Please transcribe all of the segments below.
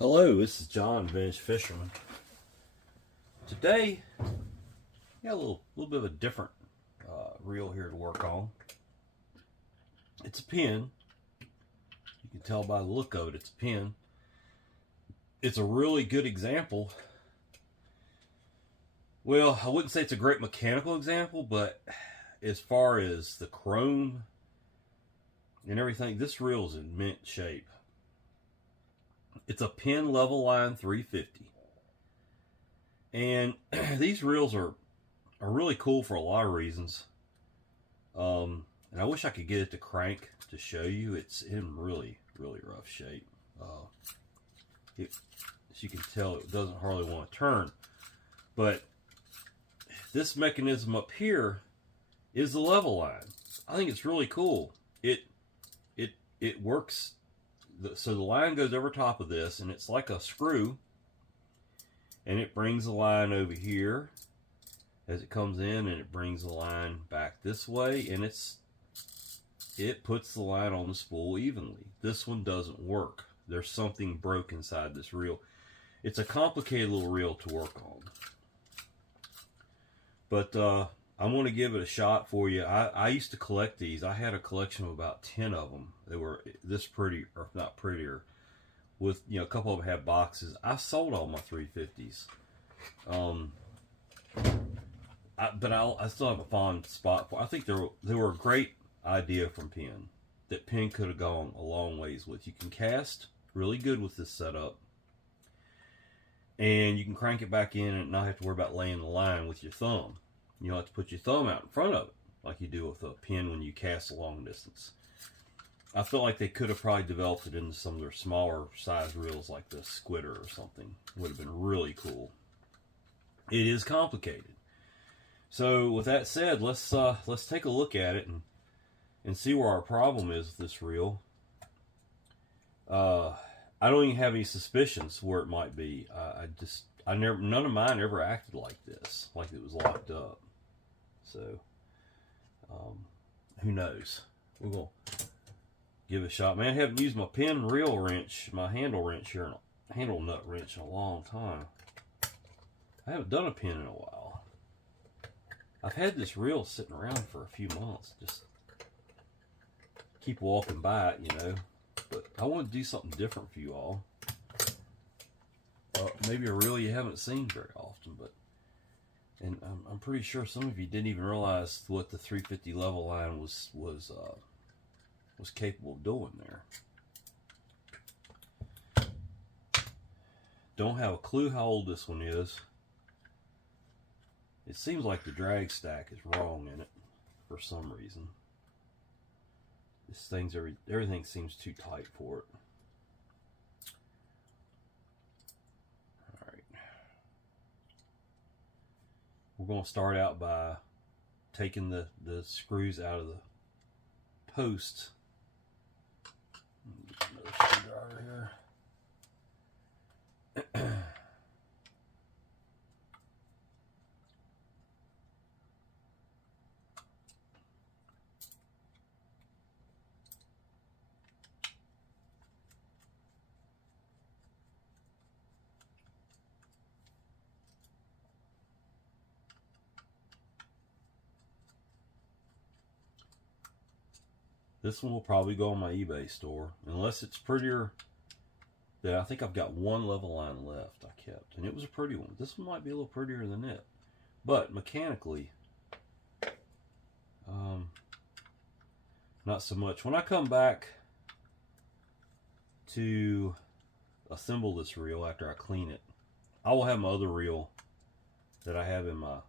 Hello, this is John, Vintage Fisherman. Today, got a little bit of a different reel here to work on. It's a Penn. You can tell by the look of it, it's a Penn. It's a really good example. Well, I wouldn't say it's a great mechanical example, but as far as the chrome and everything, this reel is in mint shape. It's a Penn Leveline 350. And these reels are really cool for a lot of reasons. And I wish I could get it to crank to show you. It's in really rough shape. As you can tell, it doesn't hardly want to turn. But this mechanism up here is the Leveline. I think it's really cool. It works. So the line goes over top of this, and it's like a screw, and it brings the line over here as it comes in, and it brings the line back this way, and it puts the line on the spool evenly. This one doesn't work. There's something broke inside this reel. It's a complicated little reel to work on, but I'm going to give it a shot for you. I used to collect these. I had a collection of about 10 of them. They were this pretty, or if not prettier, with, you know, a couple of them had boxes. I sold all my 350s. But I still have a fond spot for. I think they were a great idea from Penn. That Penn could have gone a long ways with. You can cast really good with this setup, and you can crank it back in and not have to worry about laying the line with your thumb. You don't have to put your thumb out in front of it like you do with a Penn when you cast a long distance. I feel like they could have probably developed it into some of their smaller size reels like the Squitter or something. Would have been really cool. It is complicated. So with that said, let's take a look at it and see where our problem is with this reel. I don't even have any suspicions where it might be. None of mine ever acted like this, like it was locked up. So, who knows? We're going to give it a shot. Man, I haven't used my Penn reel wrench, my handle wrench here, handle nut wrench in a long time. I haven't done a Penn in a while. I've had this reel sitting around for a few months. Just keep walking by it, you know. But I want to do something different for you all. Maybe a reel you haven't seen very often, but I'm pretty sure some of you didn't even realize what the 350 Leveline was capable of doing there. Don't have a clue how old this one is. It seems like the drag stack is wrong in it for some reason. Everything seems too tight for it. We're going to start out by taking the screws out of the post. Get another screwdriver here. This one will probably go on my eBay store, unless it's prettier. That I think I've got one Leveline left I kept, and it was a pretty one. This one might be a little prettier than it, but mechanically, not so much. When I come back to assemble this reel after I clean it, I will have my other reel that I have in my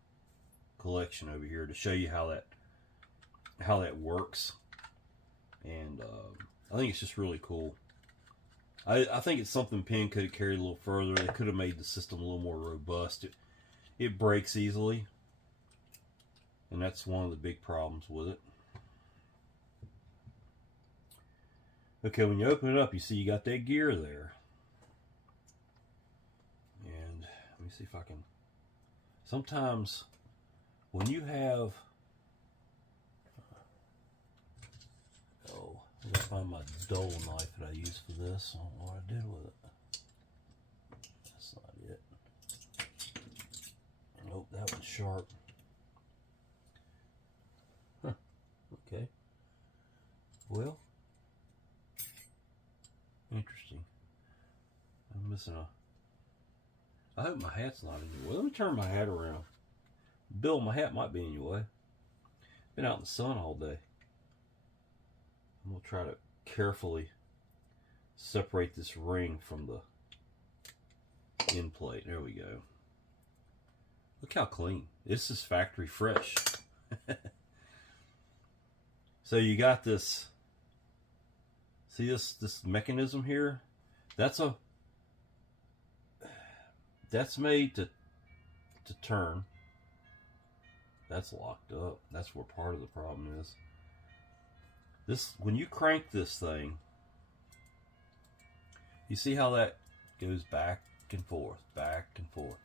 collection over here to show you how that works. And I think it's just really cool. I think it's something Penn could have carried a little further. They could have made the system a little more robust. It breaks easily, and that's one of the big problems with it. Okay, when you open it up, you see you got that gear there. And let me see if I can. Sometimes when you have I gotta find my dull knife that I use for this. I don't know what I did with it. sharp. Huh. Okay. Well, interesting. I'm missing I hope my hat's not in your way. Let me turn my hat around. Bill, my hat might be in your way. Been out in the sun all day. I'm going to try to carefully separate this ring from the end plate. There we go. Look how clean. This is factory fresh. So you got this, see this mechanism here? That's made to turn. That's locked up. That's where part of the problem is. This, when you crank this thing, you see how that goes back and forth, back and forth.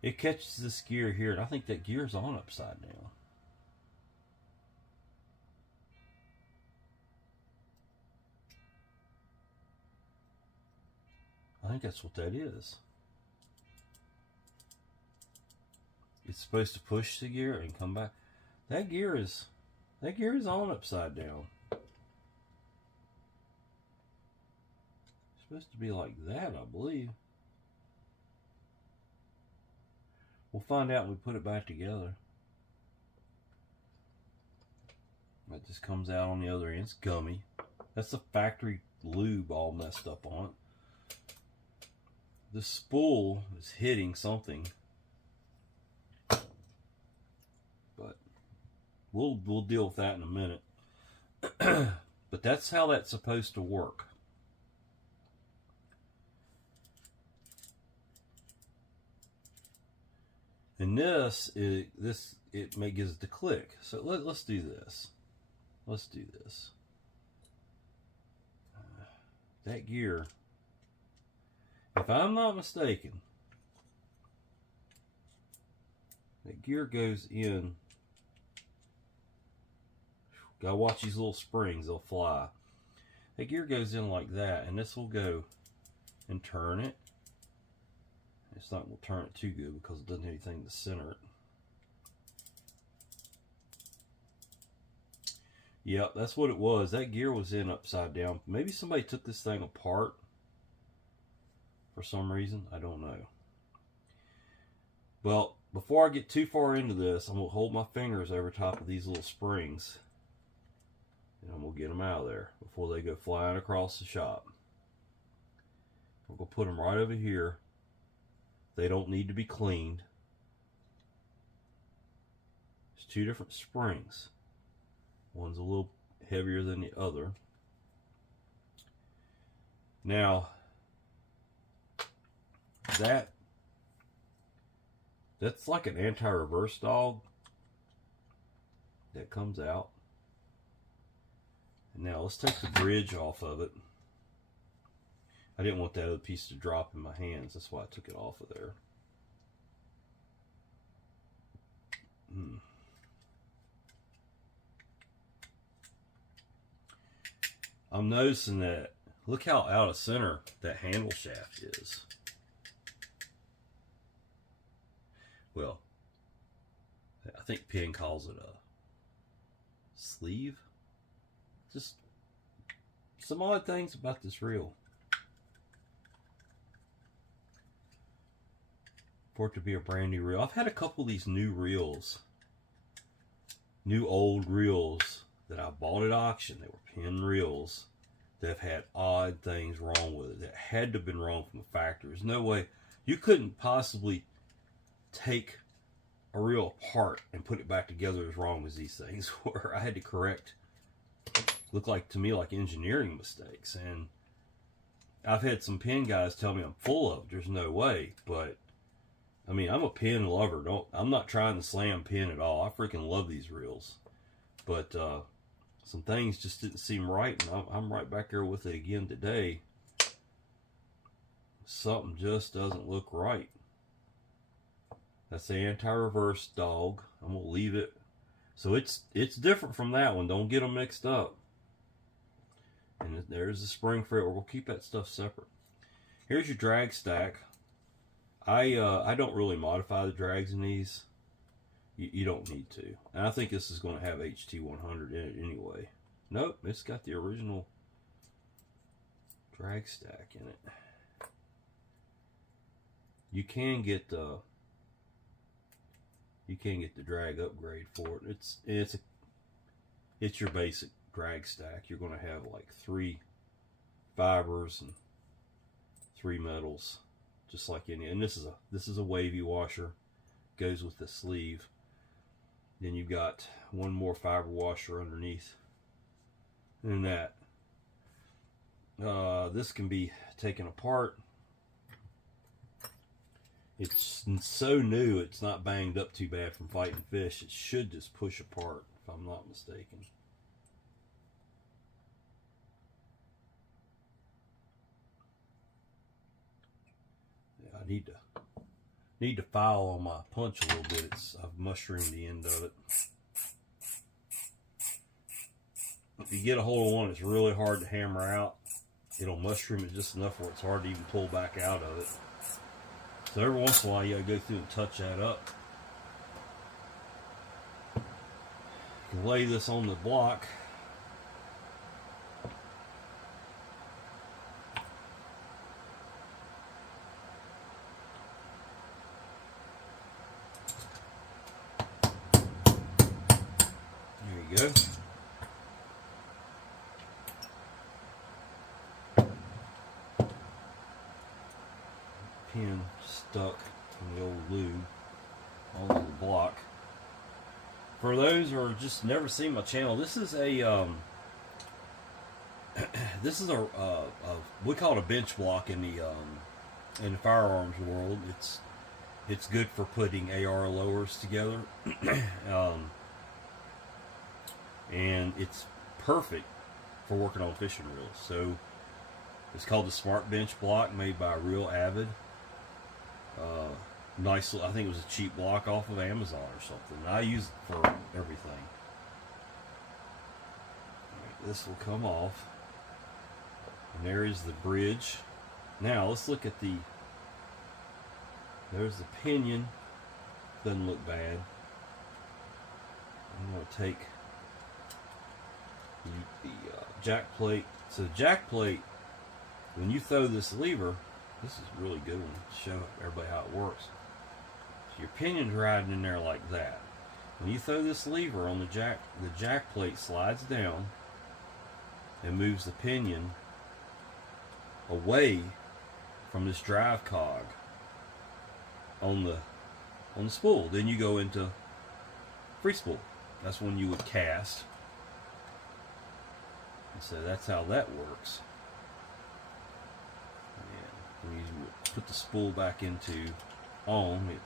It catches this gear here, and I think that gear's on upside down. I think that's what that is. It's supposed to push the gear and come back. That gear is on upside down. It's supposed to be like that, I believe. We'll find out when we put it back together. That just comes out on the other end. It's gummy. That's the factory lube all messed up on it. The spool is hitting something. But we'll deal with that in a minute. But that's how that's supposed to work. And this gives it the click. So let's do this. Let's do this. That gear, if I'm not mistaken, that gear goes in. Gotta watch these little springs, they'll fly. That gear goes in like that, and this will go and turn it. It's not going to turn it too good because it doesn't have anything to center it. Yep, that's what it was. That gear was in upside down. Maybe somebody took this thing apart for some reason. I don't know. Well, before I get too far into this, I'm going to hold my fingers over top of these little springs. And I'm going to get them out of there before they go flying across the shop. We're going to put them right over here. They don't need to be cleaned. There's two different springs. One's a little heavier than the other. Now, that's like an anti-reverse dog that comes out. And now let's take the bridge off of it. I didn't want that other piece to drop in my hands. That's why I took it off of there. I'm noticing that, look how out of center that handle shaft is. Well, I think Penn calls it a sleeve. Just some odd things about this reel. For it to be a brand new reel. I've had a couple of these new reels. New old reels that I bought at auction. They were Penn reels that have had odd things wrong with it. That had to have been wrong from the factory. There's no way. You couldn't possibly take a reel apart and put it back together as wrong as these things were. I had to correct, looked like to me like engineering mistakes. And I've had some Penn guys tell me I'm full of it. There's no way. But I mean, I'm a Penn lover. I'm not trying to slam Penn at all. I freaking love these reels. But some things just didn't seem right, and I'm right back there with it again today. Something just doesn't look right. That's the anti-reverse dog. I'm gonna leave it. So it's different from that one. Don't get them mixed up. And there's the spring for it. We'll keep that stuff separate. Here's your drag stack. I don't really modify the drags in these. You don't need to. And I think this is going to have HT100 in it anyway. Nope, it's got the original drag stack in it. You can get the drag upgrade for it. It's your basic drag stack. You're going to have like 3 fibers and 3 metals, just like any. And this is a wavy washer. Goes with the sleeve. Then you've got one more fiber washer underneath. And that. This can be taken apart. It's so new, it's not banged up too bad from fighting fish. It should just push apart, if I'm not mistaken. Yeah, I need to file on my punch a little bit. I've mushroomed the end of it. If you get a hold of one that's really hard to hammer out, it'll mushroom it just enough where it's hard to even pull back out of it. So every once in a while you gotta go through and touch that up. You can lay this on the block. There you go. Pin stuck in the old lube onto the block. For those who are just never seen my channel, this is a we call it a bench block in the firearms world. It's good for putting AR lowers together, and it's perfect for working on fishing reels. So it's called the Smart Bench Block, made by Real Avid. Nice, I think it was a cheap block off of Amazon or something. I use it for everything. Right, this will come off. And there is the bridge. Now let's look at there's the pinion. Doesn't look bad. I'm going to take the jack plate. So the jack plate, when you throw this lever, this is a really good one to show everybody how it works. So your pinion's riding in there like that. When you throw this lever on the jack plate slides down and moves the pinion away from this drive cog on the spool. Then you go into free spool. That's when you would cast. And so that's how that works. When you put the spool back into on, it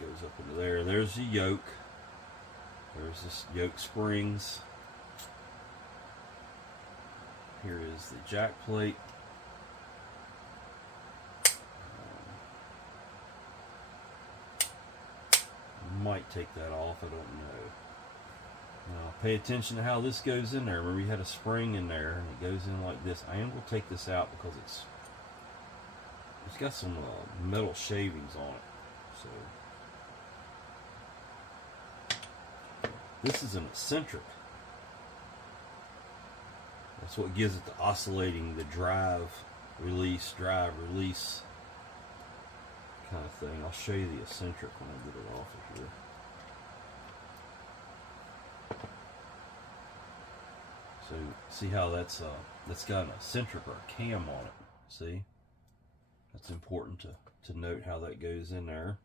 goes up into there. There's the yoke. There's this yoke springs. Here is the jack plate. Might take that off, I don't know. Now pay attention to how this goes in there. Remember, you had a spring in there and it goes in like this. I am going to take this out because it's got some metal shavings on it. So this is an eccentric. That's what gives it the oscillating, the drive release kind of thing. I'll show you the eccentric when I get it off of here. So see how that's got an eccentric or a cam on it. See? That's important to note how that goes in there.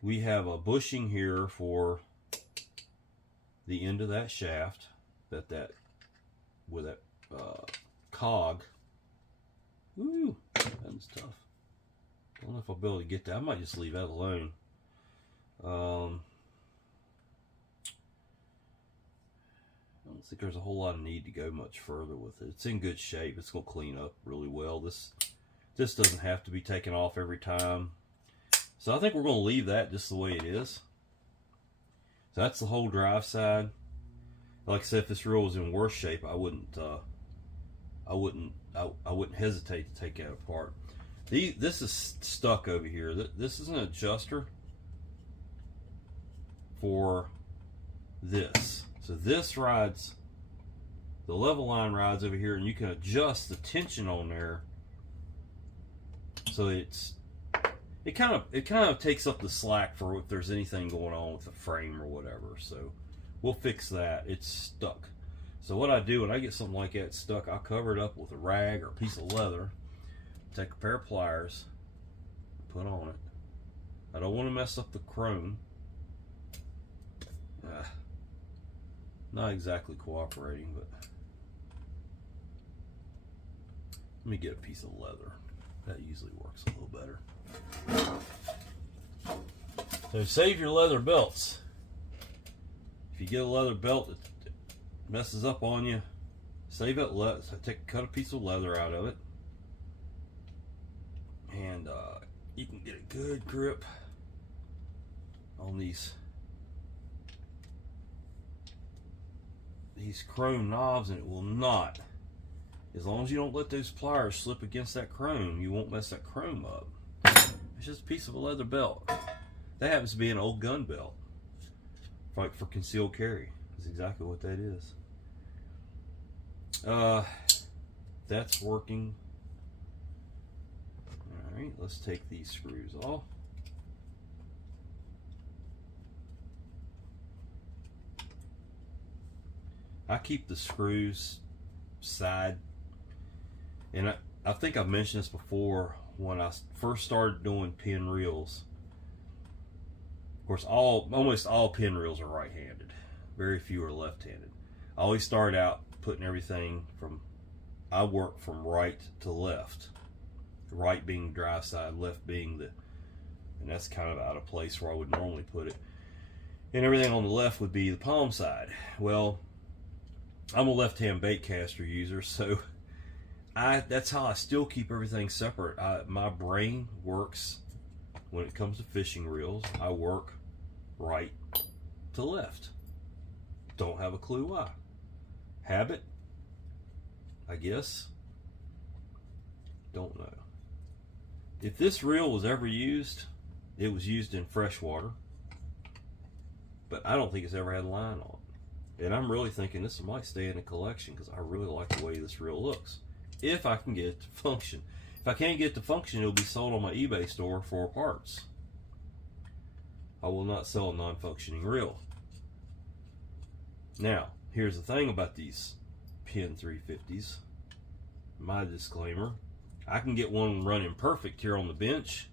We have a bushing here for the end of that shaft with that cog. Woo, that's tough. I don't know if I'll be able to get that. I might just leave that alone. I don't think there's a whole lot of need to go much further with it. It's in good shape. It's going to clean up really well. This doesn't have to be taken off every time. So I think we're going to leave that just the way it is. So that's the whole drive side. Like I said, if this reel was in worse shape, I wouldn't hesitate to take that apart. This is stuck over here. This is an adjuster for this. So this rides, the Leveline rides over here, and you can adjust the tension on there. So it kind of takes up the slack for if there's anything going on with the frame or whatever. So we'll fix that. It's stuck. So what I do when I get something like that stuck, I'll cover it up with a rag or a piece of leather. Take a pair of pliers, put on it. I don't want to mess up the chrome. Not exactly cooperating, but let me get a piece of leather. That usually works a little better. So save your leather belts. If you get a leather belt that messes up on you, save it. Cut a piece of leather out of it, and you can get a good grip on these chrome knobs, and it will not. As long as you don't let those pliers slip against that chrome, you won't mess that chrome up. It's just a piece of a leather belt. That happens to be an old gun belt, like for concealed carry. That's exactly what that is. That's working. All right, let's take these screws off. I keep the screws side, and I think I've mentioned this before. When I first started doing pin reels, of course, almost all pin reels are right-handed. Very few are left-handed. I always start out putting everything I work from right to left. Right being the drive side, left being and that's kind of out of place where I would normally put it. And everything on the left would be the palm side. Well, I'm a left-hand bait caster user, so that's how I still keep everything separate. My brain works, when it comes to fishing reels, I work right to left. Don't have a clue why. Habit, I guess. Don't know. If this reel was ever used, it was used in freshwater, but I don't think it's ever had a line on it. And I'm really thinking this might stay in the collection because I really like the way this reel looks. If I can get it to function. If I can't get it to function, it'll be sold on my eBay store for parts. I will not sell a non-functioning reel. Now, here's the thing about these Penn 350s. My disclaimer. I can get one running perfect here on the bench.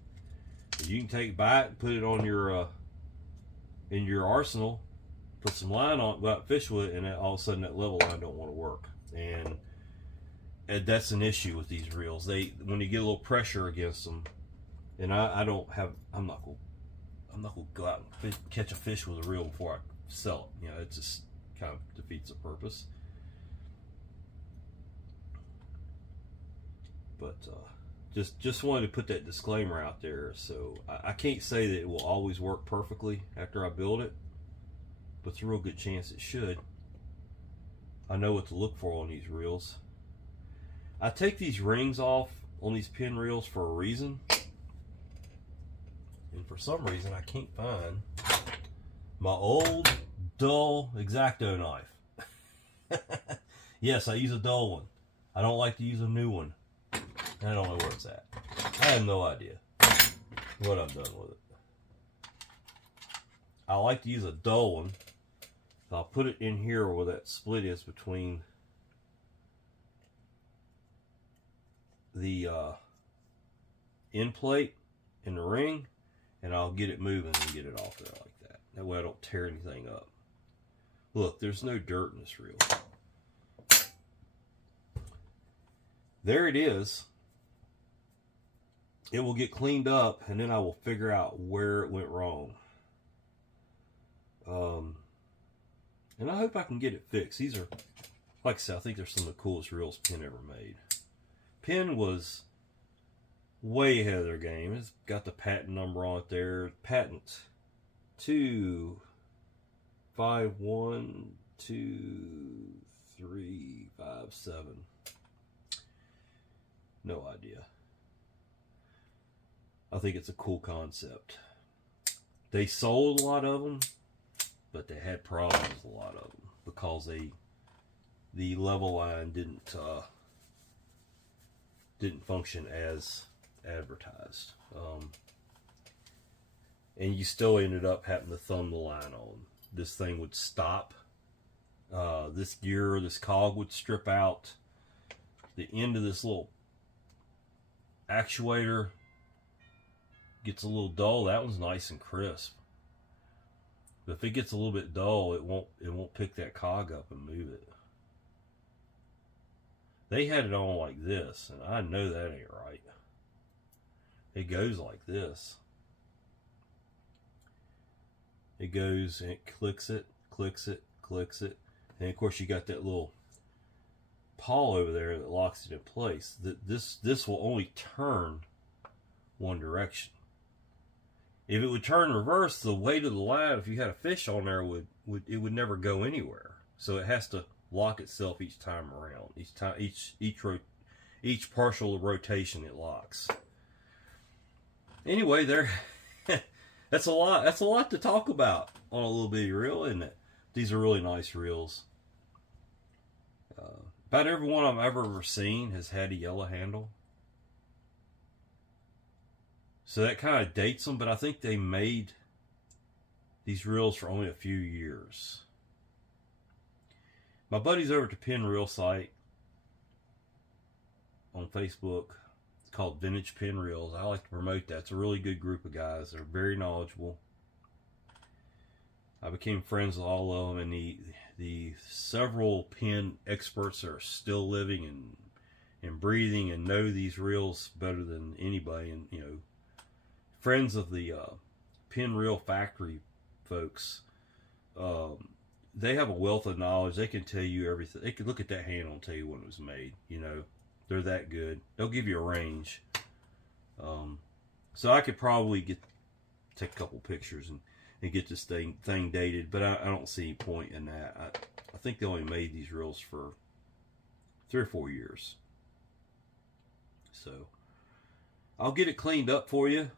You can take a bite and put it on your in your arsenal. Put some line on it, go out and fish with it, and then all of a sudden that Leveline don't want to work. And that's an issue with these reels. When you get a little pressure against them, and I'm not gonna go out and catch a fish with a reel before I sell it. You know, it just kind of defeats the purpose. But just wanted to put that disclaimer out there. So I can't say that it will always work perfectly after I build it, but it's a real good chance it should. I know what to look for on these reels. I take these rings off on these Penn reels for a reason. And for some reason I can't find my old dull X-Acto knife. Yes, I use a dull one. I don't like to use a new one. I don't know where it's at. I have no idea what I've done with it. I like to use a dull one. I'll put it in here where that split is between the end plate and the ring, and I'll get it moving and get it off there like that. That way I don't tear anything up. Look, there's no dirt in this reel. There it is. It will get cleaned up, and then I will figure out where it went wrong. And I hope I can get it fixed. These are, like I said, I think they're some of the coolest reels Penn ever made. Penn was way ahead of their game. It's got the patent number on it there. Patent 25125357. No idea. I think it's a cool concept. They sold a lot of them, but they had problems with a lot of them because the Leveline didn't function as advertised, and you still ended up having to thumb the line on. This thing would stop. This cog would strip out. The end of this little actuator gets a little dull. That one's nice and crisp. But if it gets a little bit dull, it won't pick that cog up and move it. They had it on like this, and I know that ain't right. It goes like this. It goes and it clicks it, clicks it, clicks it. And of course you got that little pawl over there that locks it in place. This will only turn one direction. If it would turn reverse, the weight of the line, if you had a fish on there, would never go anywhere. So it has to lock itself each time around. Each partial rotation it locks. Anyway, that's a lot. That's a lot to talk about on a little bitty reel, isn't it? These are really nice reels. About every one I've ever seen has had a yellow handle. So that kind of dates them, but I think they made these reels for only a few years. My buddy's over at the Penn reel site on Facebook. It's called Vintage Penn Reels. I like to promote that. It's a really good group of guys. They're very knowledgeable. I became friends with all of them, and the several Penn experts are still living and breathing and know these reels better than anybody. And you know, friends of the Penn Reel Factory folks, they have a wealth of knowledge. They can tell you everything. They can look at that handle and tell you when it was made. You know, they're that good. They'll give you a range. So I could probably take a couple pictures and get this thing dated, but I don't see any point in that. I think they only made these reels for 3 or 4 years. So I'll get it cleaned up for you,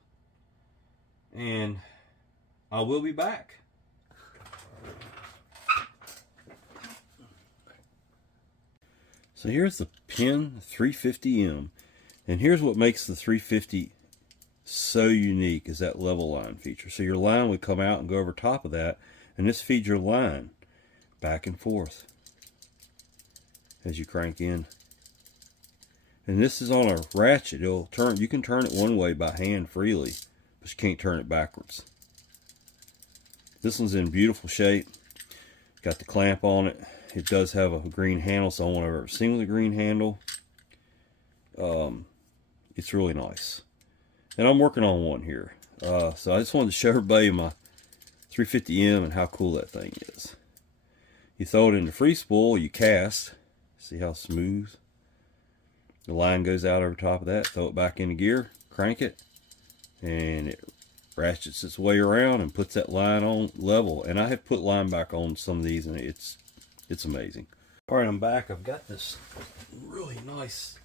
and I will be back. So here's the Penn 350M, and here's what makes the 350 so unique is that Leveline feature. So your line would come out and go over top of that, and this feeds your line back and forth as you crank in. And this is on a ratchet. It'll turn. You can turn it one way by hand freely, but you can't turn it backwards. This one's in beautiful shape. Got the clamp on it. It does have a green handle, so I want to ever seen with a green handle. It's really nice. And I'm working on one here. So I just wanted to show everybody my 350M and how cool that thing is. You throw it in the free spool, you cast. See how smooth? The line goes out over top of that. Throw it back into gear, crank it, and it ratchets its way around and puts that line on level. And I have put line back on some of these, and it's amazing. All right, I'm back. I've got this really nice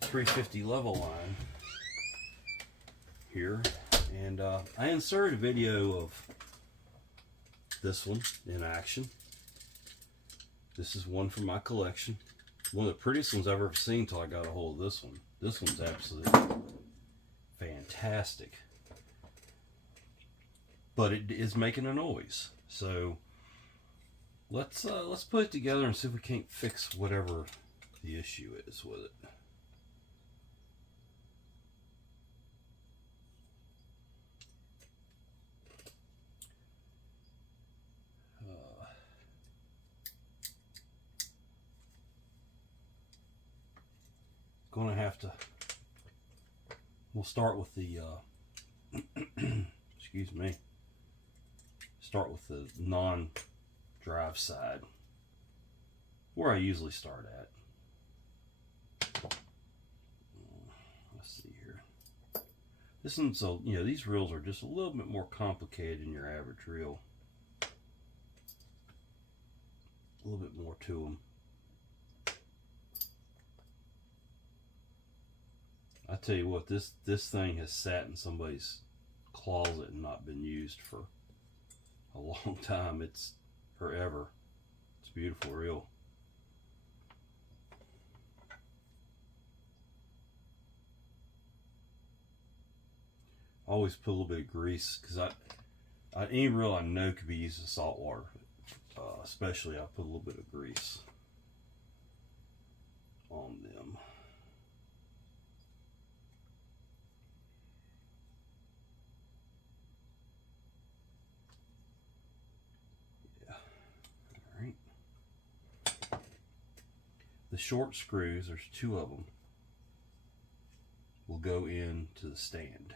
350 Leveline here, and I inserted a video of this one in action. This is one from my collection. One of the prettiest ones I've ever seen until I got a hold of this one. This one's absolutely fantastic, but it is making a noise. So let's put it together and see if we can't fix whatever the issue is with it. Going to have to, we'll start with the excuse me, start with the non-drive side, where I usually start at. Let's see here. This one's, so you know, these reels are just a little bit more complicated than your average reel. A little bit more to them. I tell you what, this thing has sat in somebody's closet and not been used for a long time. It's forever. It's beautiful, real. I always put a little bit of grease because any reel I know could be used in salt water. Especially, I put a little bit of grease on them. Yeah. All right. The short screws, there's 2 of them, will go into the stand.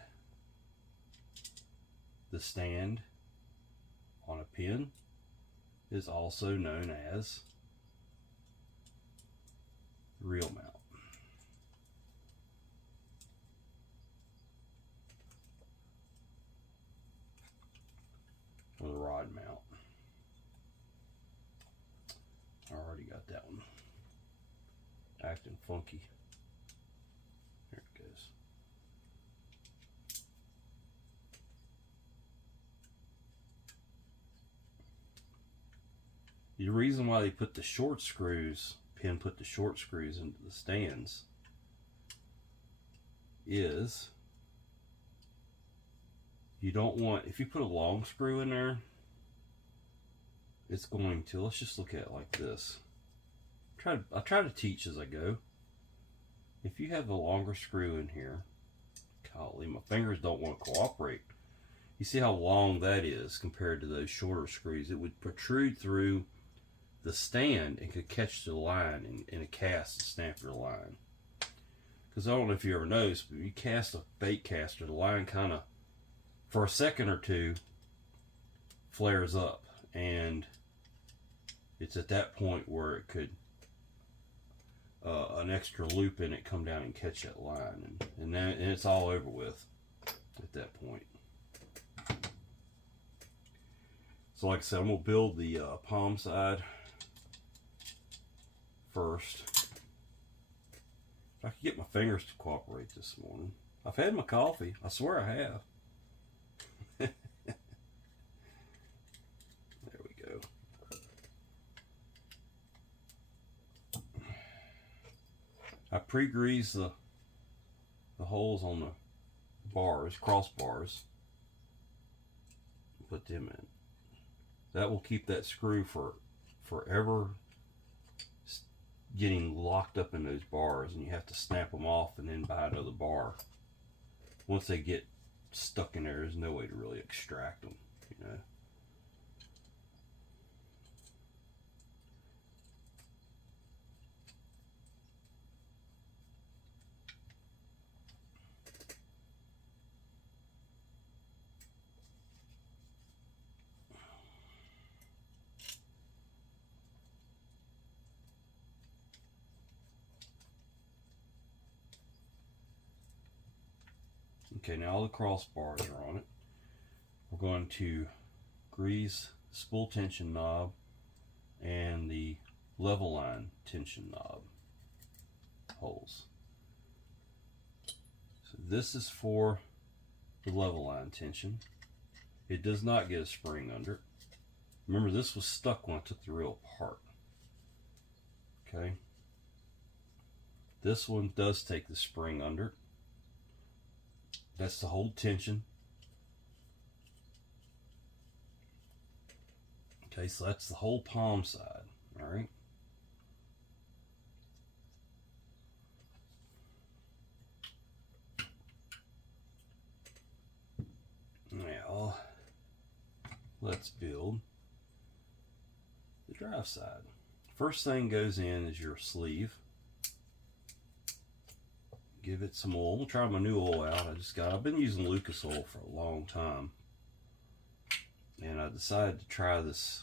The stand on a pin is also known as reel mount. Or the rod mount. I already got that one acting funky. There it goes. The reason why they put the short screws, Penn put the short screws into the stands, is you don't want, if you put a long screw in there, it's going to, let's just look at it like this. I try to teach as I go. If you have a longer screw in here, golly, my fingers don't want to cooperate. You see how long that is compared to those shorter screws? It would protrude through the stand and could catch the line in a cast and snap your line. Because I don't know if you ever noticed, but you cast a bait caster, the line kind of, for a second or two, flares up, and it's at that point where it could an extra loop in it come down and catch that line, and then it's all over with at that point. So like I said, I'm going to build the palm side first. If I could get my fingers to cooperate this morning. I've had my coffee. I swear I have. There we go. I pre-grease the holes on the bars, crossbars. Put them in. That will keep that screw forever getting locked up in those bars, and you have to snap them off and then buy another bar. Once they get stuck in there, there's no way to really extract them, you know. Okay, now all the crossbars are on it. We're going to grease the spool tension knob and the Leveline tension knob holes. So this is for the Leveline tension. It does not get a spring under it. Remember, this was stuck when I took the reel apart. Okay. This one does take the spring under it. That's the whole tension. Okay, so that's the whole palm side. All right. Now, let's build the drive side. First thing goes in is your sleeve. Give it some oil. We'll try my new oil out. I've been using Lucas oil for a long time, and I decided to try this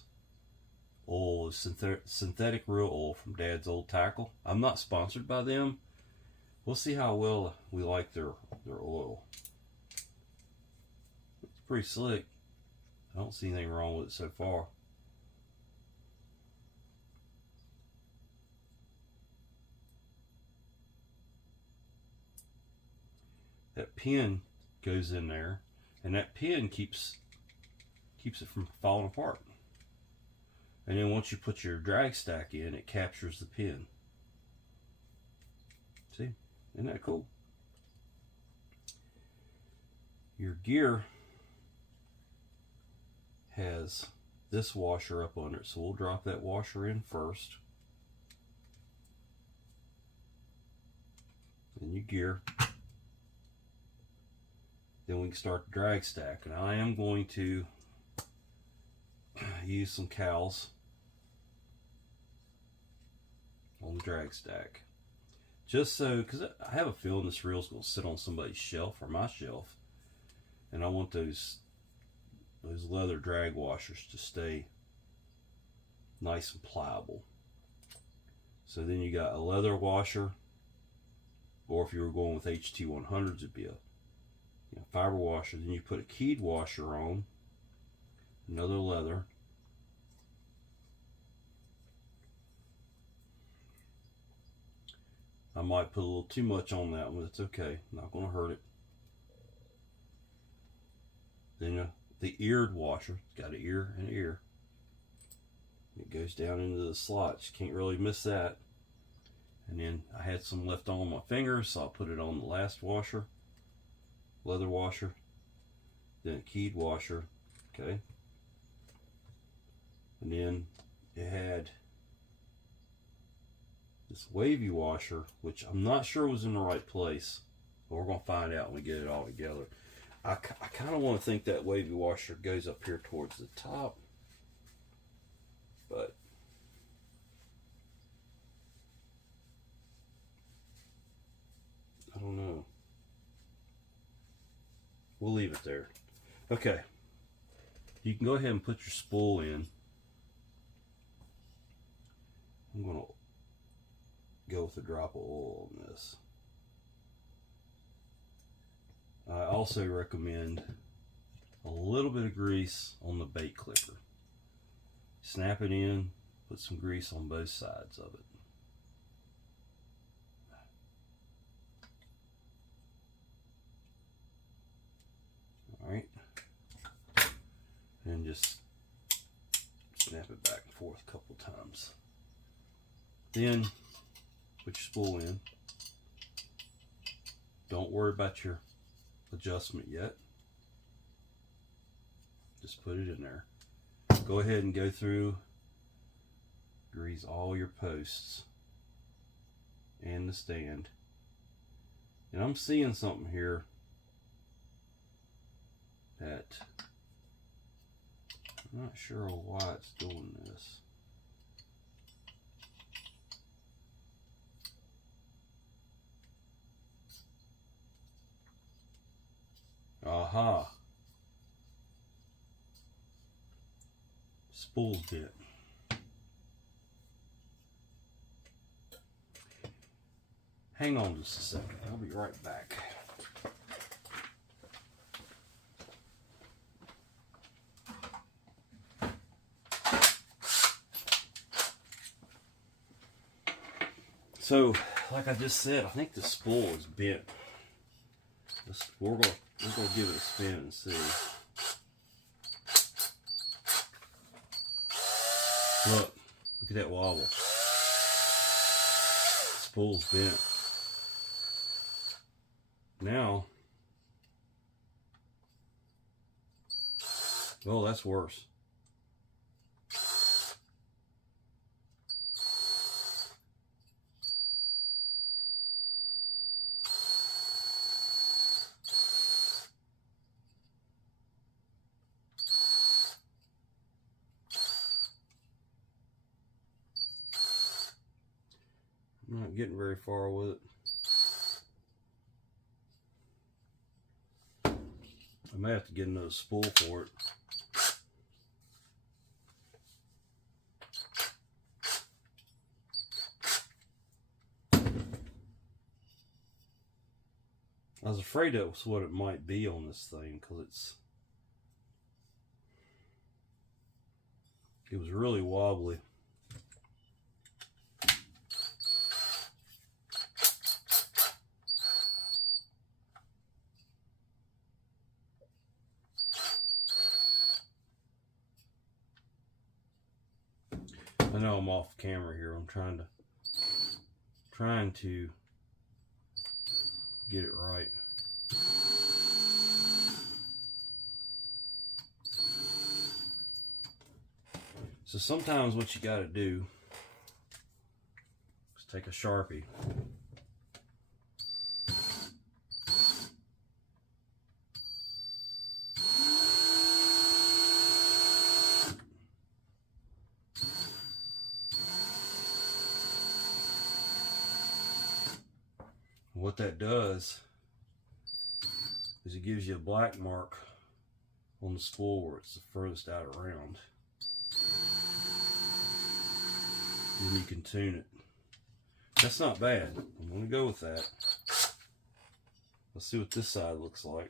oil, synthetic real oil from Dad's Old Tackle. I'm not sponsored by them. We'll see how well we like their oil. It's pretty slick. I don't see anything wrong with it so far. that pin goes in there, and that pin keeps it from falling apart. And then once you put your drag stack in, it captures the pin. See? Isn't that cool? Your gear has this washer up under it, so we'll drop that washer in first. Then you gear. Then we can start the drag stack, and I am going to use some cowls on the drag stack, just so, because I have a feeling this reel is going to sit on somebody's shelf or my shelf, and I want those leather drag washers to stay nice and pliable. So then you got a leather washer, or if you were going with HT100s, it'd be a fiber washer. Then you put a keyed washer on, another leather. I might put a little too much on that one, it's okay, not going to hurt it. Then the eared washer, it's got an ear and an ear. It goes down into the slots, you can't really miss that. And then I had some left on my fingers, so I'll put it on the last washer, leather washer, then a keyed washer, okay. And then it had this wavy washer, which I'm not sure was in the right place, but we're going to find out when we get it all together. I kind of want to think that wavy washer goes up here towards the top, but I don't know. We'll leave it there. Okay, you can go ahead and put your spool in. I'm going to go with a drop of oil on this. I also recommend a little bit of grease on the bait clipper. Snap it in, put some grease on both sides of it. Alright, and just snap it back and forth a couple times. Then put your spool in. Don't worry about your adjustment yet. Just put it in there. Go ahead and go through, grease all your posts and the stand. And I'm seeing something here that I'm not sure why it's doing this. Aha. Spool's bit. Hang on just a second. I'll be right back. So, like I just said, I think the spool is bent. We're gonna give it a spin and see. Look at that wobble. Spool's bent. Now, oh, that's worse. I'm not getting very far with it. I may have to get another spool for it. I was afraid that was what it might be on this thing, because it was really wobbly. know I'm off camera here. I'm trying to get it right. So sometimes what you got to do is take a Sharpie. What that does is it gives you a black mark on the spool where it's the furthest out around. And you can tune it. That's not bad. I'm going to go with that. Let's see what this side looks like.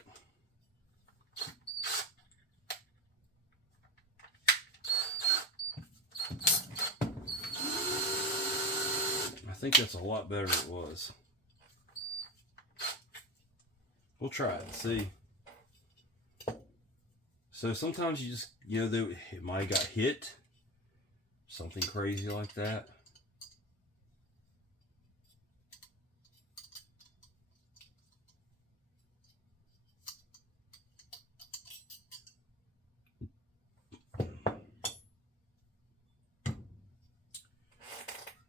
I think that's a lot better than it was. We'll try it and see. So sometimes you just, it might have got hit. Something crazy like that.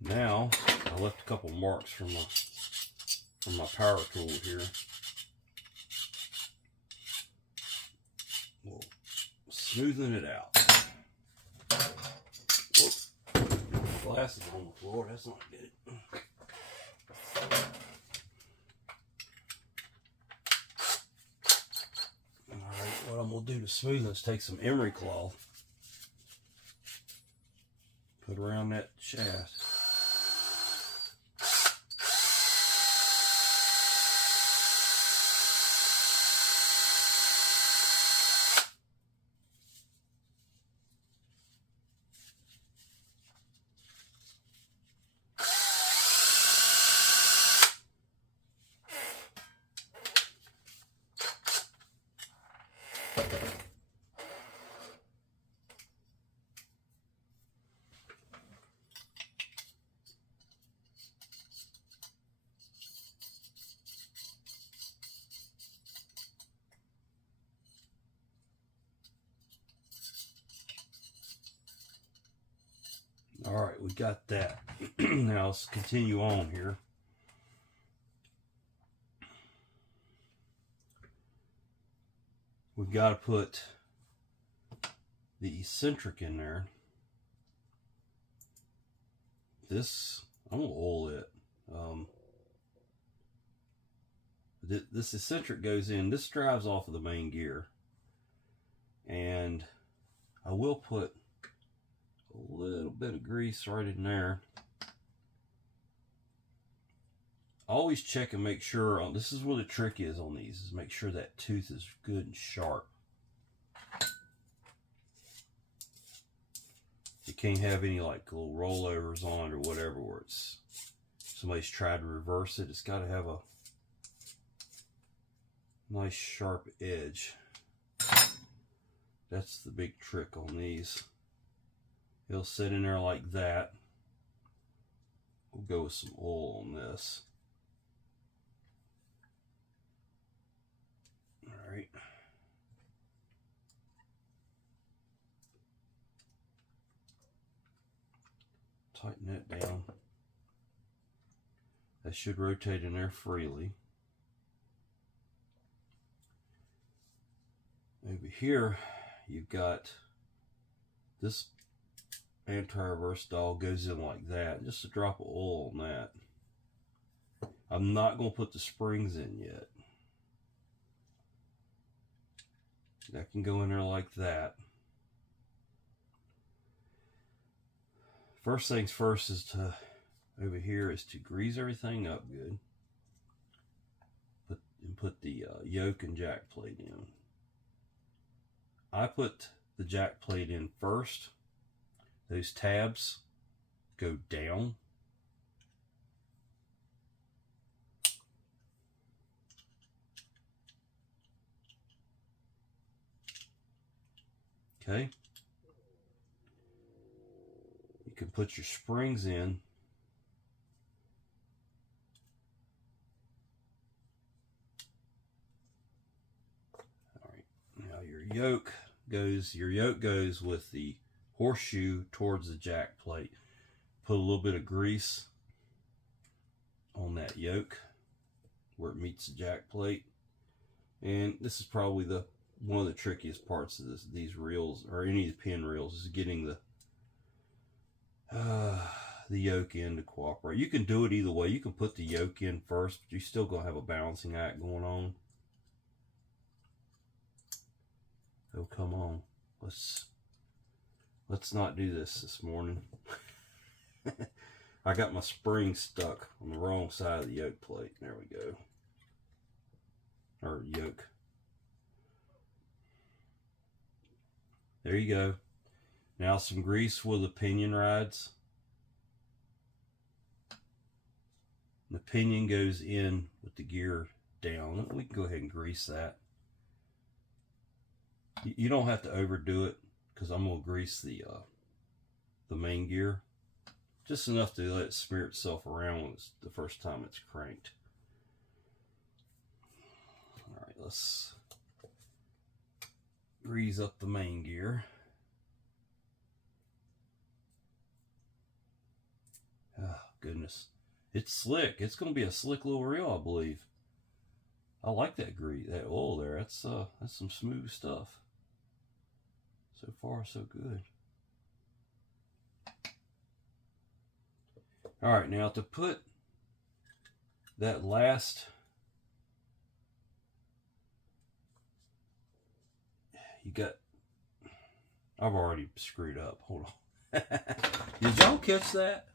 Now, I left a couple marks from my power tool here. We'll smoothen it out. Whoop. Glasses on the floor, that's not good. Alright, what I'm going to do to smoothen is take some emery cloth, put around that shaft. All right, we got that. Now let's continue on here. We've got to put the eccentric in there. This, I'm going to oil it. This eccentric goes in. This drives off of the main gear. And I will put a little bit of grease right in there. Always check and make sure, this is where the trick is on these, is make sure that tooth is good and sharp. You can't have any like little rollovers on it or whatever where it's somebody's tried to reverse it. It's got to have a nice sharp edge. That's the big trick on these. It'll sit in there like that. We'll go with some oil on this. All right. Tighten that down. That should rotate in there freely. Over here, you've got this anti-reverse dowel goes in like that. Just a drop of oil on that. I'm not going to put the springs in yet. That can go in there like that. First things first is to, over here, is to grease everything up good. Put the yoke and jack plate in. I put the jack plate in first. Those tabs go down. Okay. You can put your springs in. All right, now your yoke goes with the horseshoe towards the jack plate. Put a little bit of grease on that yoke where it meets the jack plate. And this is probably one of the trickiest parts of these reels, or any of the pin reels, is getting the yoke in to cooperate. You can do it either way. You can put the yoke in first, but you're still gonna have a balancing act going on. Oh, come on. Let's not do this morning. I got my spring stuck on the wrong side of the yoke plate. There we go. Or yoke. There you go. Now some grease with the pinion rides. The pinion goes in with the gear down. We can go ahead and grease that. You don't have to overdo it, because I'm going to grease the main gear. Just enough to let it smear itself around when it's the first time it's cranked. Alright, let's grease up the main gear. Oh, goodness. It's slick. It's going to be a slick little reel, I believe. I like that grease, that oil there. That's some smooth stuff. So far, so good. All right, now to put that last, I've already screwed up. Hold on. Did y'all catch that?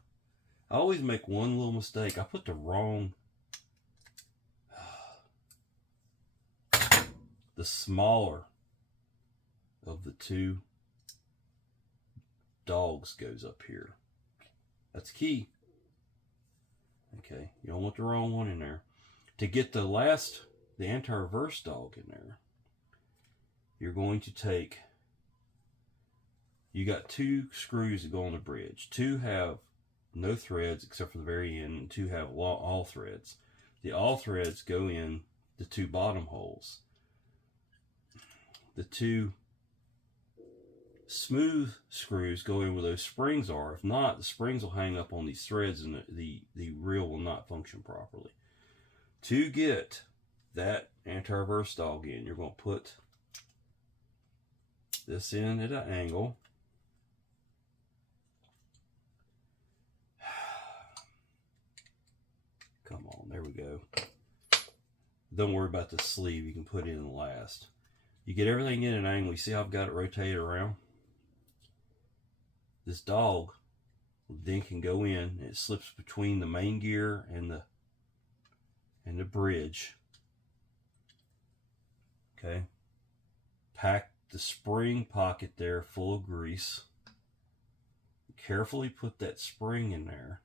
I always make one little mistake. I put the wrong, the smaller of the two dogs goes up here. That's key. Okay, you don't want the wrong one in there. To get the anti-reverse dog in there, you're going to take, you got 2 screws that go on the bridge. 2 have no threads except for the very end, and 2 have all threads. The all threads go in the 2 bottom holes. The 2 smooth screws go in where those springs are. If not, the springs will hang up on these threads and the reel will not function properly. To get that anti-reverse dog in, you're going to put this in at an angle. Come on, there we go. Don't worry about the sleeve, you can put it in last. You get everything in an angle. You see how I've got it rotated around? This dog then can go in, and it slips between the main gear and the bridge. Okay. Pack the spring pocket there full of grease. Carefully put that spring in there.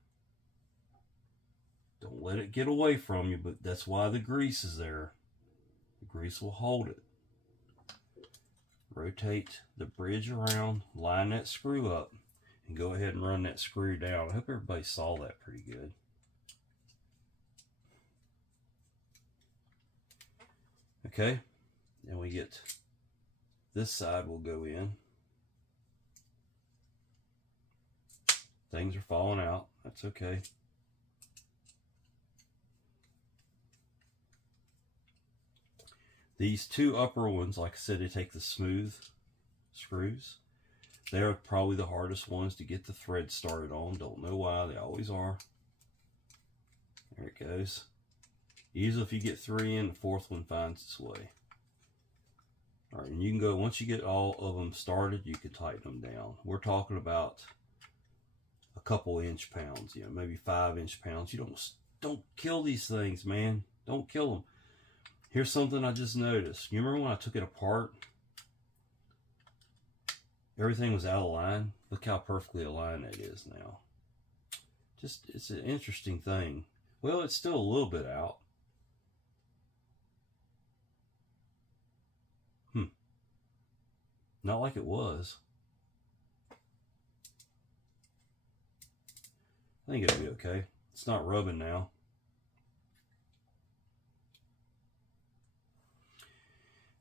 Don't let it get away from you, but that's why the grease is there. The grease will hold it. Rotate the bridge around, line that screw up, and go ahead and run that screw down. I hope everybody saw that pretty good. Okay, and we get this side will go in. Things are falling out. That's okay. These 2 upper ones, like I said, they take the smooth screws. They're probably the hardest ones to get the thread started on. Don't know why, they always are. There it goes. Usually if you get 3 in, the 4th one finds its way. All right, and you can go, once you get all of them started, you can tighten them down. We're talking about a couple inch-pounds, you know, maybe 5 inch-pounds. You don't kill these things, man. Don't kill them. Here's something I just noticed. You remember when I took it apart? Everything was out of line. Look how perfectly aligned that is now. Just, it's an interesting thing. Well, it's still a little bit out. Not like it was. I think it'll be okay. It's not rubbing now.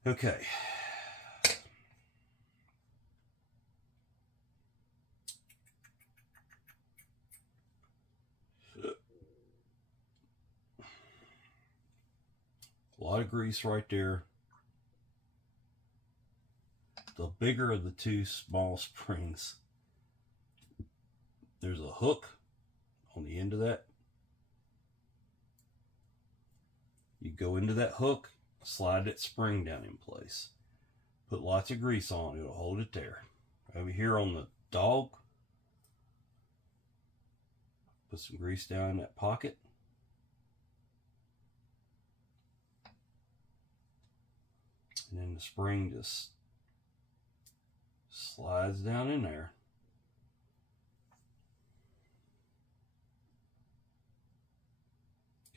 Okay. A lot of grease right there. The bigger of the two small springs. There's a hook on the end of that. You go into that hook, slide that spring down in place. Put lots of grease on it, it'll hold it there. Over here on the dog, put some grease down in that pocket. And then the spring just slides down in there.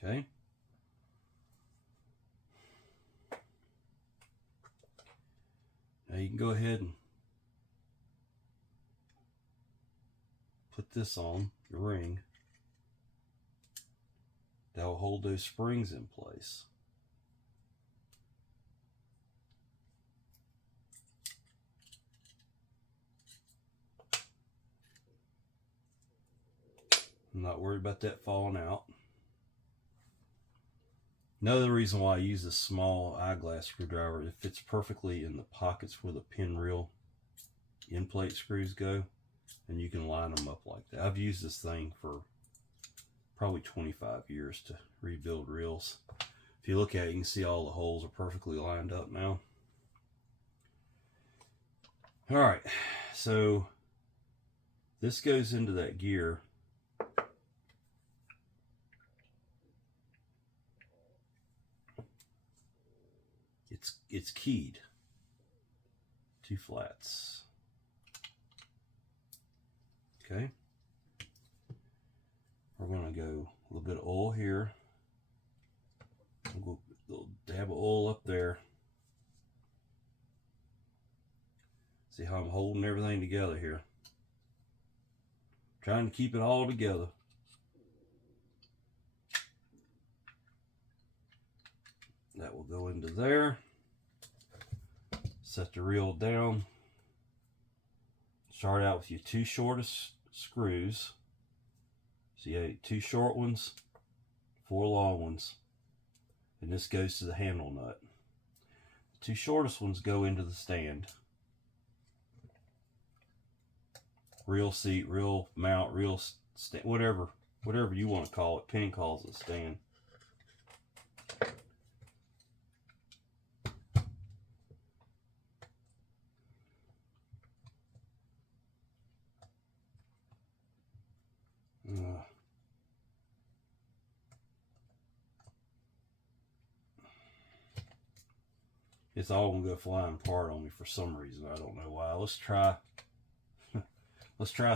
Okay. Now you can go ahead and put this on the ring. That will hold those springs in place. I'm not worried about that falling out. Another reason why I use this small eyeglass screwdriver, it fits perfectly in the pockets where the pin reel end plate screws go, and you can line them up like that. I've used this thing for probably 25 years to rebuild reels. If you look at it, you can see all the holes are perfectly lined up now. All right, so this goes into that gear. It's keyed. 2 flats. Okay. We're going to go a little bit of oil here. We'll go a little dab of oil up there. See how I'm holding everything together here. Trying to keep it all together. That will go into there. Set the reel down. Start out with your 2 shortest screws. So you have 2 short ones, 4 long ones. And this goes to the handle nut. The 2 shortest ones go into the stand. Reel seat, reel mount, reel stand, whatever you want to call it. Penn calls it stand. It's all gonna go flying apart on me for some reason. I don't know why. Let's try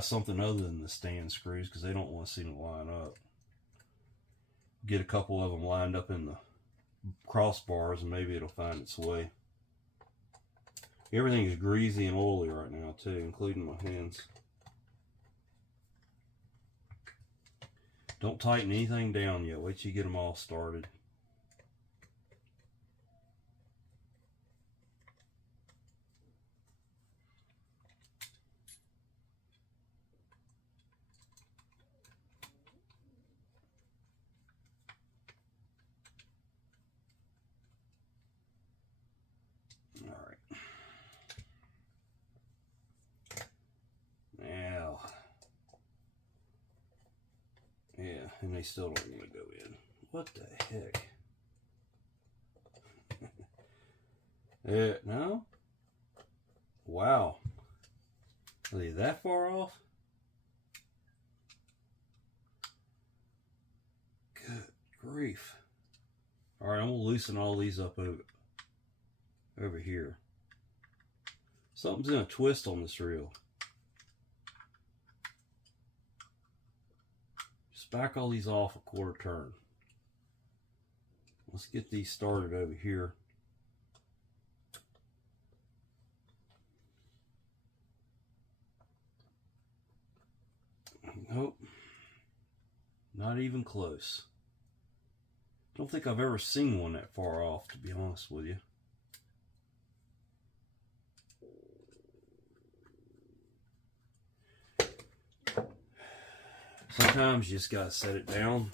something other than the stand screws, because they don't want to seem to line up. Get a couple of them lined up in the crossbars and maybe it'll find its way. Everything is greasy and oily right now too, including my hands. Don't tighten anything down yet. Wait till you get them all started. Yeah, and they still don't want to go in. What the heck? No? Wow. Are they that far off? Good grief. Alright, I'm going to loosen all these up over here. Something's in a twist on this reel. Back all these off a quarter turn. Let's get these started over here. Nope. Not even close. Don't think I've ever seen one that far off, to be honest with you. Sometimes you just gotta set it down,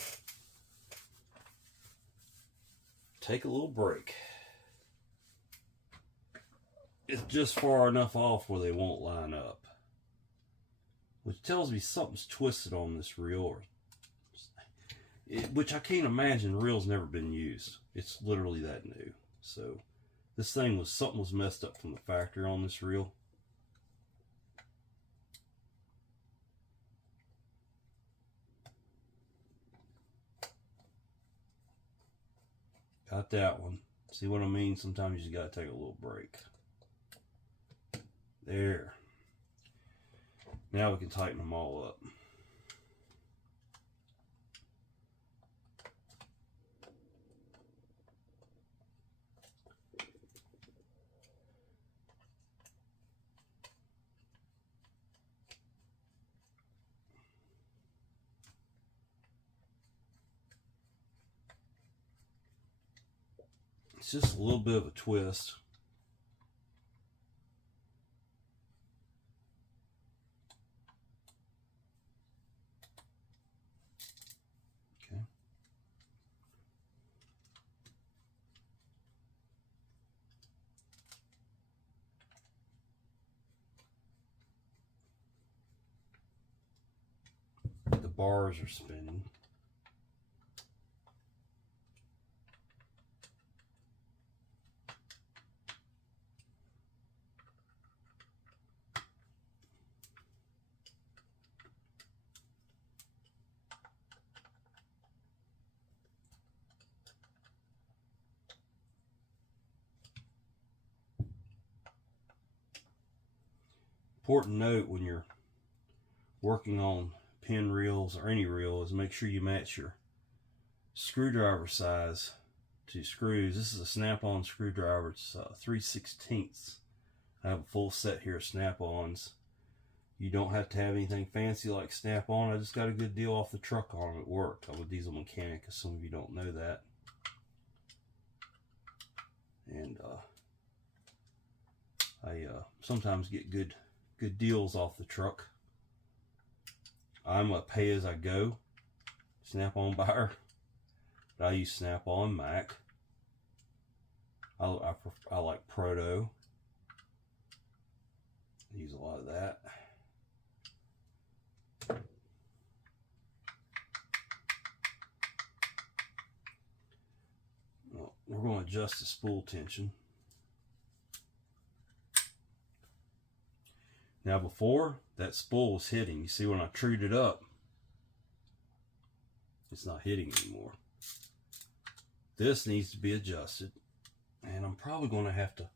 take a little break. It's just far enough off where they won't line up, which tells me something's twisted on this reel, which I can't imagine. The reel's never been used. It's literally that new. So this thing something was messed up from the factory on this reel. Got that one. See what I mean? Sometimes you just gotta take a little break. There. Now we can tighten them all up. It's just a little bit of a twist. Okay. The bars are spinning. Important note when you're working on Penn reels or any reel is make sure you match your screwdriver size to screws. This is a snap-on screwdriver. It's 3/16. I have a full set here of snap-ons. You don't have to have anything fancy like snap-on. I just got a good deal off the truck on them at work. I'm a diesel mechanic, as some of you don't know that. And I sometimes get good deals off the truck. I'm a pay-as-I-go snap-on buyer, but I use Snap-on Mac. I like Proto. I use a lot of that. Well, we're going to adjust the spool tension. Now before, that spool was hitting. You see when I trued it up, it's not hitting anymore. This needs to be adjusted. And I'm probably going to have to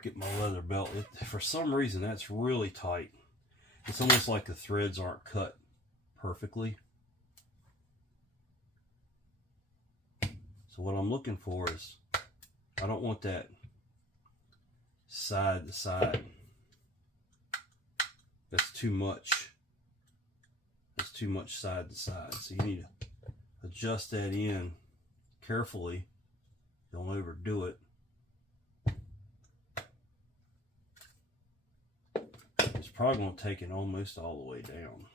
get my leather belt. For some reason, that's really tight. It's almost like the threads aren't cut perfectly. So what I'm looking for is, I don't want that side to side. That's too much. That's too much side to side. So you need to adjust that in carefully. Don't overdo it. It's probably going to take it almost all the way down.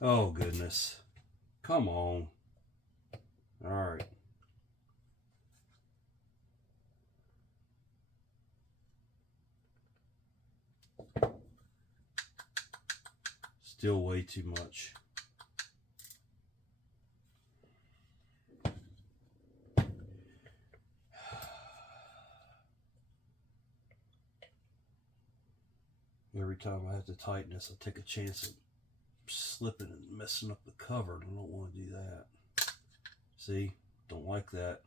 Oh goodness. Come on. All right. Still way too much. Every time I have to tighten this, I take a chance of slipping and messing up the cover. I don't want to do that. See? Don't like that.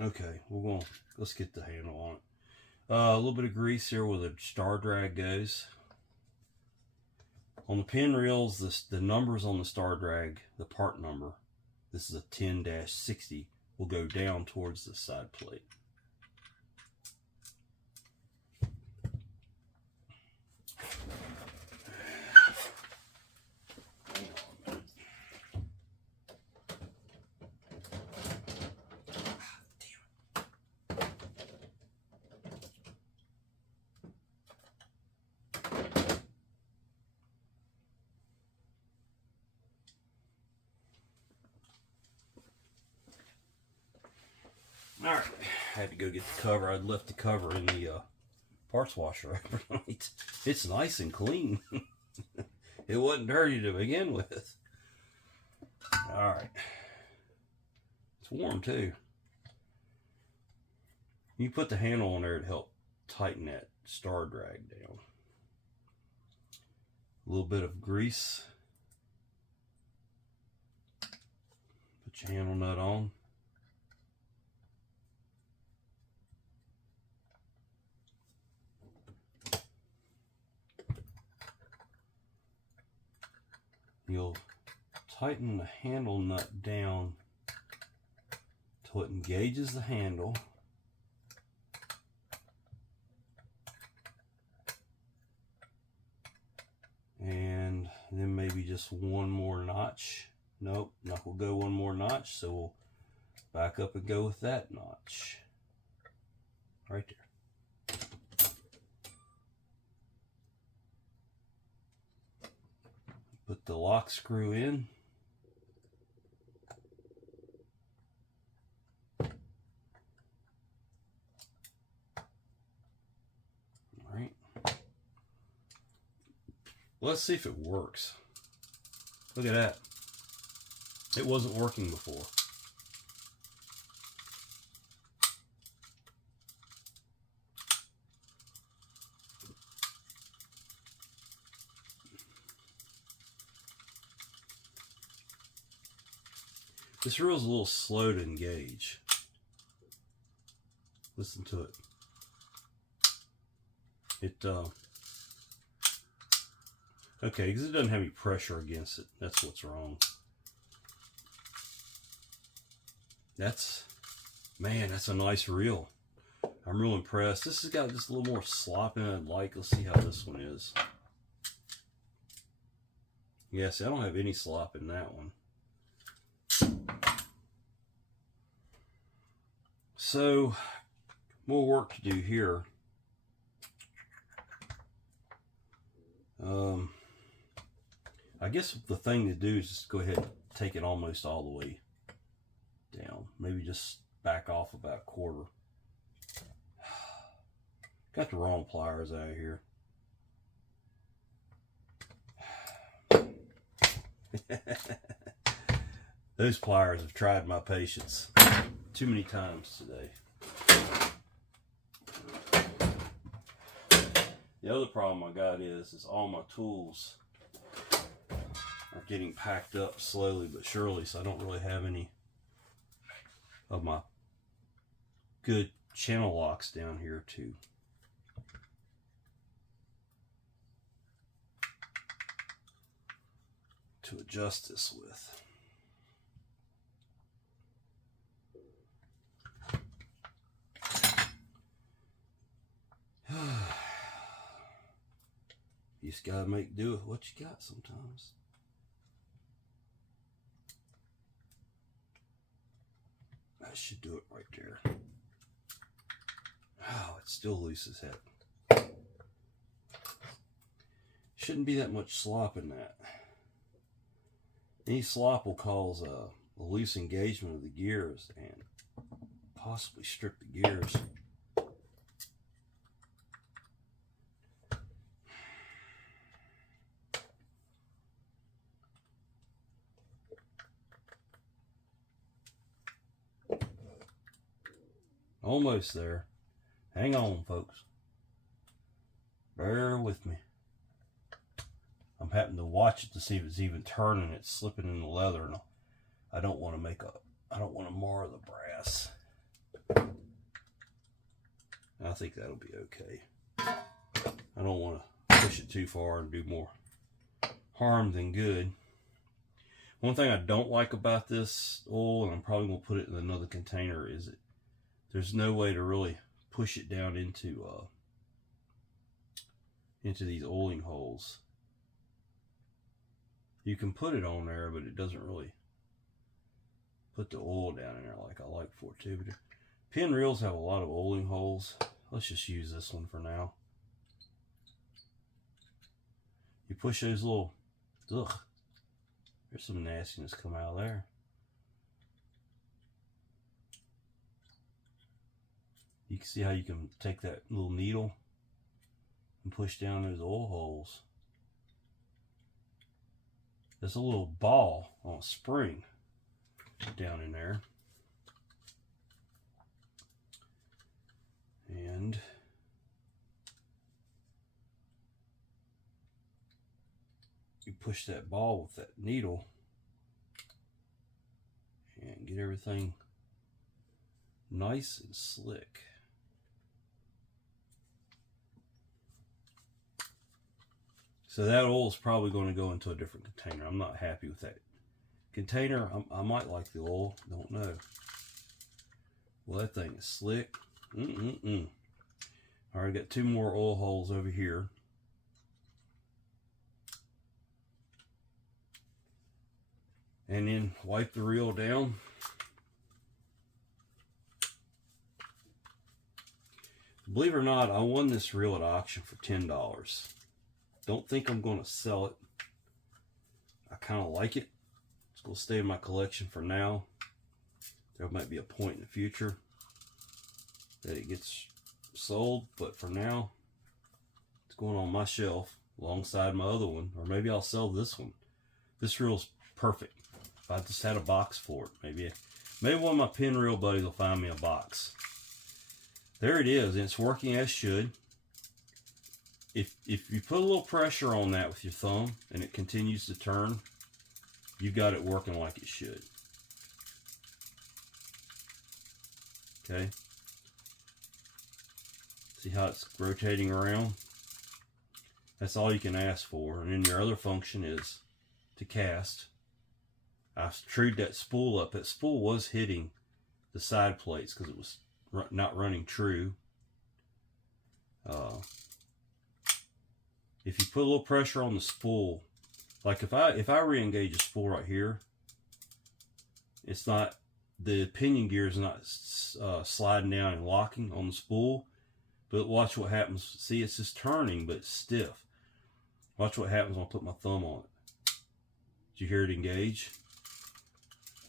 Okay, let's get the handle on it. A little bit of grease here where the star drag goes. On the Penn reels, the numbers on the star drag, the part number, this is a 10-60, will go down towards the side plate. Alright, I had to go get the cover. I'd left the cover in the parts washer overnight. It's nice and clean. It wasn't dirty to begin with. Alright. It's warm too. You put the handle on there to help tighten that star drag down. A little bit of grease. Put your handle nut on. You'll tighten the handle nut down till it engages the handle. And then maybe just one more notch. Nope, not gonna go one more notch, so we'll back up and go with that notch. Right there. Put the lock screw in. All right. Let's see if it works. Look at that. It wasn't working before. This reel is a little slow to engage. Listen to it. Okay, because it doesn't have any pressure against it. That's what's wrong. Man, that's a nice reel. I'm real impressed. This has got just a little more slop in it I'd like. Let's see how this one is. Yeah, see, I don't have any slop in that one. So, more work to do here. I guess the thing to do is just go ahead and take it almost all the way down. Maybe just back off about a quarter. Got the wrong pliers out of here. Those pliers have tried my patience too many times today. The other problem I got is all my tools are getting packed up slowly but surely, so I don't really have any of my good channel locks down here to adjust this with. You just gotta make do with what you got sometimes. That should do it right there. Oh, it's still loose as heck. Shouldn't be that much slop in that. Any slop will cause a loose engagement of the gears and possibly strip the gears. Almost there. Hang on, folks. Bear with me. I'm having to watch it to see if it's even turning. It's slipping in the leather, and I don't want to mar the brass. I think that'll be okay. I don't want to push it too far and do more harm than good. One thing I don't like about this oil, and I'm probably going to put it in another container, is that there's no way to really push it down into these oiling holes. You can put it on there, but it doesn't really put the oil down in there like I like for it to. But Penn reels have a lot of oiling holes. Let's just use this one for now. You push those little, ugh, there's some nastiness come out of there. You can see how you can take that little needle and push down those oil holes. There's a little ball on a spring down in there. And you push that ball with that needle and get everything nice and slick. So that oil is probably going to go into a different container. I'm not happy with that container. I might like the oil, don't know. Well, that thing is slick. All right, got 2 more oil holes over here. And then wipe the reel down. Believe it or not, I won this reel at auction for $10. Don't think I'm going to sell it. I kind of like it. It's going to stay in my collection for now. There might be a point in the future that it gets sold, but for now, it's going on my shelf alongside my other one, or maybe I'll sell this one. This reel's perfect. If I just had a box for it, maybe one of my Penn reel buddies will find me a box. There it is, and it's working as should. If you put a little pressure on that with your thumb and it continues to turn, you've got it working like it should. Okay. See how it's rotating around? That's all you can ask for. And then your other function is to cast. I've trued that spool up. That spool was hitting the side plates because it was not running true. If you put a little pressure on the spool, like if I re-engage a spool right here, it's not, the pinion gear is not sliding down and locking on the spool. But watch what happens. See, it's just turning, but it's stiff. Watch what happens when I put my thumb on it. Did you hear it engage?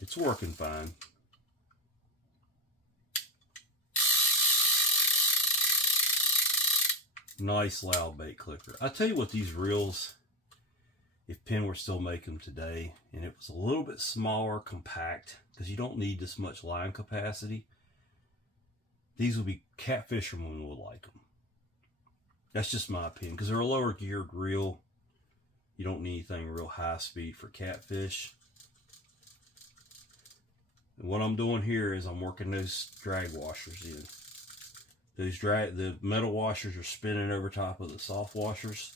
It's working fine. Nice loud bait clicker. I tell you what, these reels, if Penn were still making them today, and it was a little bit smaller, compact, because you don't need this much line capacity, these would be, cat fishermen would like them. That's just my opinion, because they're a lower geared reel. You don't need anything real high speed for catfish. And what I'm doing here is I'm working those drag washers in. The metal washers are spinning over top of the soft washers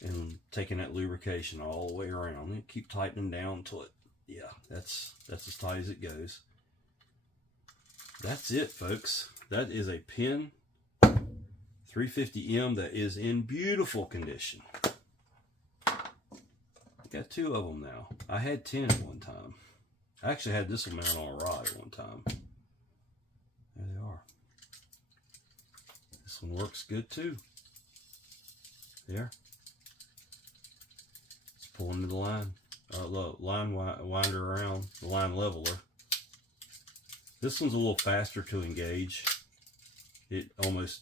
and taking that lubrication all the way around. And keep tightening down until it, yeah, that's as tight as it goes. That's it, folks. That is a Penn 350M that is in beautiful condition. I got 2 of them now. I had 10 at one time. I actually had this one mounted on a rod at one time. There they are. This one works good too. There. It's pulling to the line. Line winder around, the line leveler. This one's a little faster to engage. It almost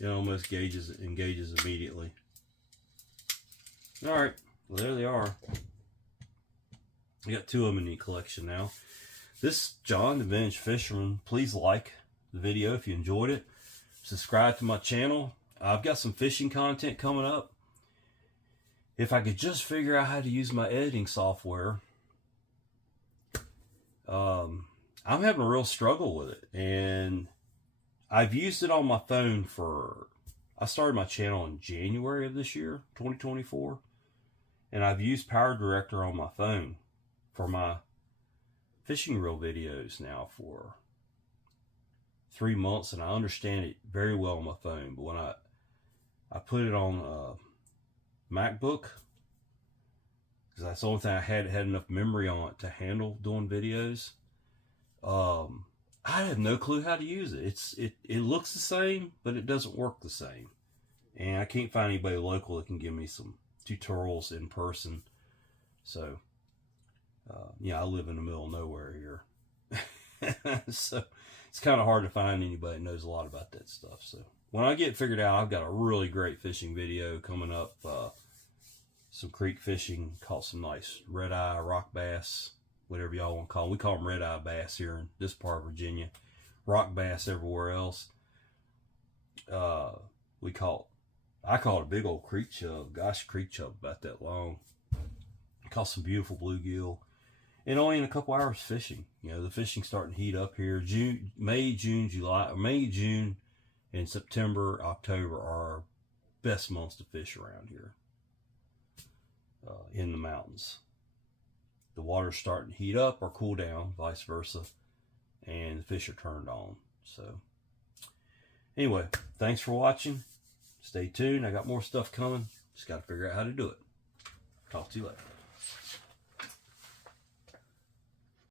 engages immediately. All right, well there they are. I got 2 of them in the collection now. This is John, the Vintage Fisherman. Please like the video if you enjoyed it. Subscribe to my channel. I've got some fishing content coming up. If I could just figure out how to use my editing software, I'm having a real struggle with it. And I've used it on my phone I started my channel in January of this year, 2024. And I've used Power Director on my phone for my fishing reel videos now for 3 months, and I understand it very well on my phone. But when I put it on MacBook, because that's the only thing I had enough memory on it to handle doing videos. I have no clue how to use it. It looks the same, but it doesn't work the same. And I can't find anybody local that can give me some tutorials in person. So, yeah, I live in the middle of nowhere here. So it's kind of hard to find anybody that knows a lot about that stuff. So when I get it figured out, I've got a really great fishing video coming up. Some creek fishing, caught some nice red-eye, rock bass, whatever y'all want to call them. We call them red-eye bass here in this part of Virginia. Rock bass everywhere else. I caught a big old creek chub. Gosh, creek chub about that long. Caught some beautiful bluegill. And only in a couple hours fishing. You know, the fishing's starting to heat up here. May, June, and September, October are our best months to fish around here. In the mountains. The water's starting to heat up or cool down, vice versa, and the fish are turned on. So anyway, thanks for watching. Stay tuned. I got more stuff coming. Just got to figure out how to do it. Talk to you later.